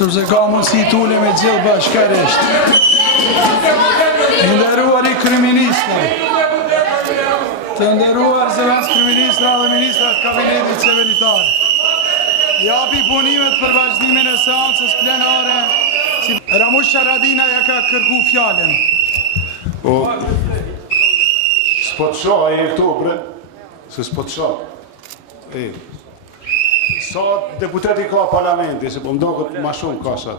Qëpse ka mundësi t'ule me gjithë bashkarisht. Nderuar i kriministra, të nderuar zëvendës kriministra dhe ministrat kabinetit qeveritar. Japi punimet për vazhdimin e seancës plenare. Ramush Haradinaj ja ka kërku fjallën. Po, s'po të shoh, e këtu, bre, se s'po të shoh. Sa deputeti ka parlamenti, se po mdo këtë ma shumë ka sa.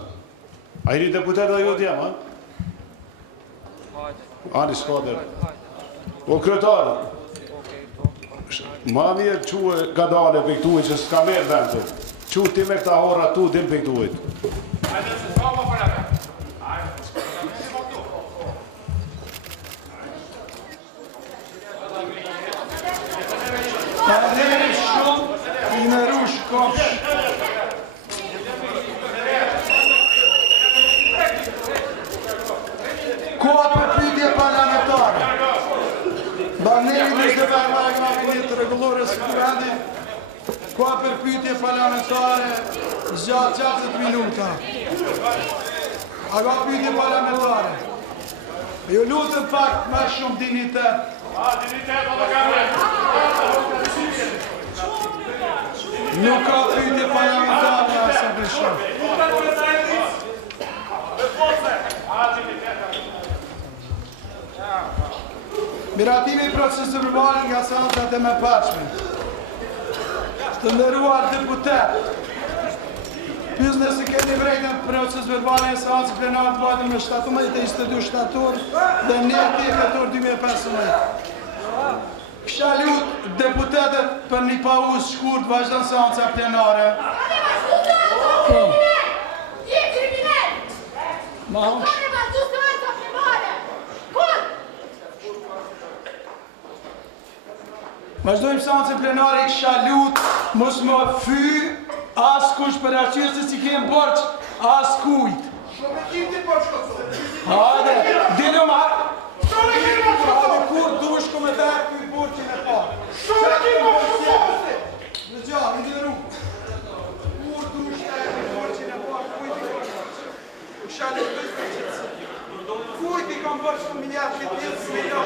A jeni deputet dhe ju t'jem, ha? Ani s'kader. Po kryetarë, ma mirë quë gadale për këtuit që s'ka merë vente. Quë ti me këta hora tu, dim për këtuit. Koha për pyetje parlamentare. Baneri dhe Stefan Kabinet të rregullores së vendit. Koha për pyetje parlamentare gjatë 60 minuta. A ka pyetje parlamentare? Ju lutem pak më shumë dinitet. Dinitet do të kamë. Nuk ka pyetje parlamentare asë për shumë. Miratimi i procesit verbal nga seancat e mëparshme. Të nderuar deputet, pyes nëse keni vërejtën proces verbal e seancës plenare të bajtur me 17-22 shtator dhe 9 tetor 2015. Kisha lut deputetet për një pauzë shkurt vazhdon seanca plenare. Vazhdojmë seancën plenare, kisha lut mos më fy as kush për arsye se si kem borç as kujt. Shumë kiti borç këtë. Hajde, dilëm hajde kur dush komentar ky borçin e parë. Shumë kiti borç këtë. Në gjallë, i diru. Kur dush ky borçin e parë, kujt i borç. Kisha lut kujt i kam borç 1 miliard 50 milion.